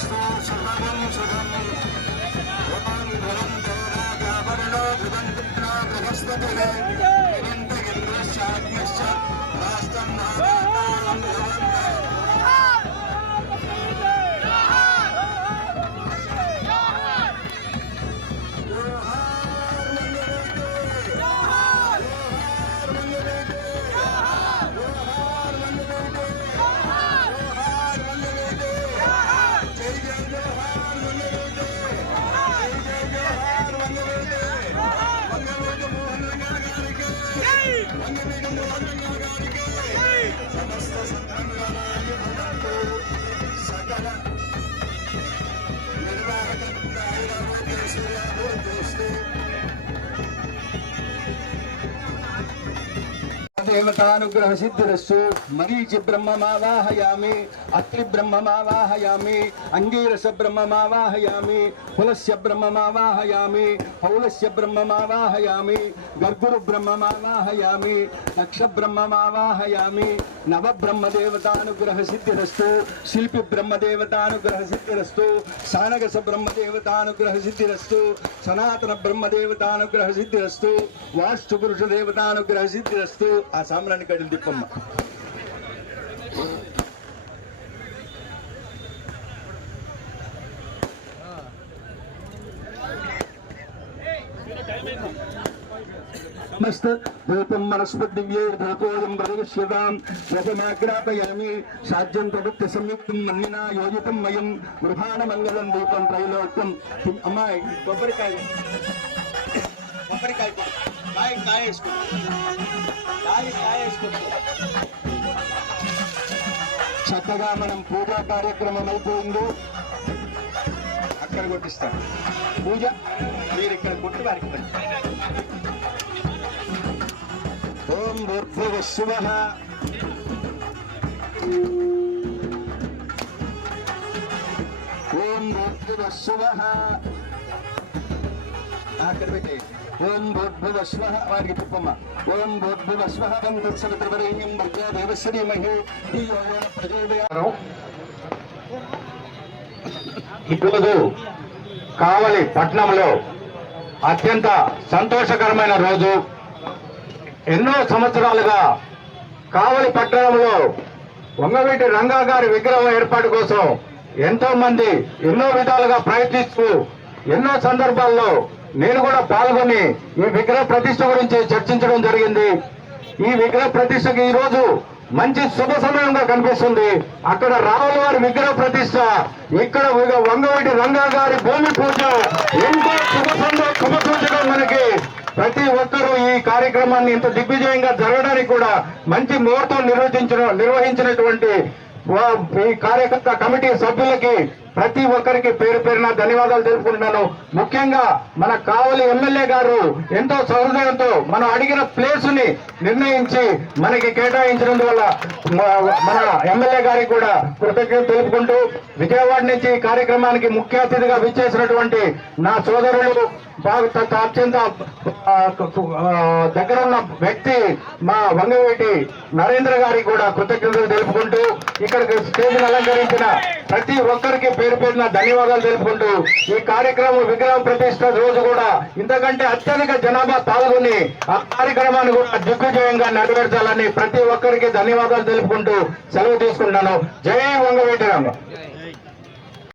తదాస్తు శుభం శుభం ఓం Thank you. దేవతానుగ్రహ సిద్ధిరస్సు మరీచి బ్రహ్మమావాహయామి అత్రి బ్రహ్మమావాహయామి అంగీరస బ్రహ్మమావాహయామి పులస్య బ్రహ్మమావాహయామి పౌలస్య బ్రహ్మమావాహయామి గర్గురు బ్రహ్మమావాహయామి దక్ష బ్రహ్మమావాహయామి నవ బ్రహ్మదేవతానుగ్రహ సిద్ధిరస్తు శిల్పి బ్రహ్మదేవతానుగ్రహ సిద్ధిరస్తు సానగస బ్రహ్మదేవతానుగ్రహ సిద్ధిరస్తు సనాతన బ్రహ్మదేవతానుగ్రహ సిద్ధిరస్తు వాస్తు పురుష దేవతానుగ్రహ సిద్ధిరస్తు ఆ సామ్రాన్ని కడిని తిప్పమ్మ. మస్త రూపం మనస్పద్దివ్యే ధాతోయం వరగశ్యతాం రథమాగ్రాపయామి సాధ్యం తదత్య సంయుక్తం మన్నినా యోజితం మయం గృహాణ మంగళం దీపం త్రైలోక్యం అమ్మాయి కొబ్బరికాయ కొబ్బరికాయ కాయ కాయ వేసుకో కాయ కాయ వేసుకో చక్కగా మనం పూజా కార్యక్రమం అయిపోయిందో అక్కడ కొట్టిస్తాం। పూజ? మీరు ఇక్కడ కొట్టి వారికి. ఓం భూర్భువ శివ. ఓం భూర్భువ శివ. అక్కడ పెట్టేయండి ఓం భూర్భువ స్వ వారికి చెప్పమ్మ. ఓం భూర్భువ స్వ తత్సవిత్రవరేణ్యం భర్గా దేవశ్రీ మహే ధియోయోన ప్రచోదయాను ఈరోజు కావలి పట్నంలో అత్యంత సంతోషకరమైన రోజు. ఎన్నో సంవత్సరాలుగా కావలి పట్టణంలో వంగవీటి రంగా గారి విగ్రహం ఏర్పాటు కోసం ఎంతో మంది ఎన్నో విధాలుగా ప్రయత్నిస్తూ ఎన్నో సందర్భాల్లో నేను కూడా పాల్గొని ఈ విగ్రహ ప్రతిష్ట గురించి చర్చించడం జరిగింది. ఈ విగ్రహ ప్రతిష్టకి ఈ రోజు మంచి శుభ సమయంగా కనిపిస్తుంది. అక్కడ రావుల వారి విగ్రహ ప్రతిష్ట ఇక్కడ వంగవీటి రంగా గారి భూమి పూజ ఎంతో శుభ సంద- శుభ సూచకం మనకి ప్రతి ఒక్కరూ ఈ కార్యక్రమాన్ని ఇంత దిగ్విజయంగా జరగడానికి కూడా మంచి ముహూర్తం నిర్వహించిన నిర్వహించినటువంటి ఈ కార్యకర్త కమిటీ సభ్యులకి ప్రతి ఒక్కరికి పేరు పేరున ధన్యవాదాలు తెలుపుకుంటున్నాను. ముఖ్యంగా మన కావలి ఎమ్మెల్యే గారు ఎంతో సహృదయంతో మనం అడిగిన ప్లేస్ని నిర్ణయించి మనకి కేటాయించినందువల్ల వల్ల మన ఎమ్మెల్యే గారికి కూడా కృతజ్ఞతలు తెలుపుకుంటూ విజయవాడ నుంచి కార్యక్రమానికి ముఖ్య అతిథిగా విచ్చేసినటువంటి నా సోదరులు బాగా అత్యంత దగ్గర ఉన్న వ్యక్తి మా వంగవేటి నరేంద్ర గారికి కూడా కృతజ్ఞతలు తెలుపుకుంటూ ఇక్కడికి స్టేజ్ అలంకరించిన ప్రతి ఒక్కరికి పేరు పేరున ధన్యవాదాలు తెలుపుకుంటూ ఈ కార్యక్రమం విగ్రహం ప్రతిష్ట రోజు కూడా ఇంతకంటే అత్యధిక జనాభా పాల్గొని ఆ కార్యక్రమాన్ని కూడా దిగ్విజయంగా నెరవేర్చాలని ప్రతి ఒక్కరికి ధన్యవాదాలు తెలుపుకుంటూ సెలవు తీసుకుంటాను జై వంగ రామ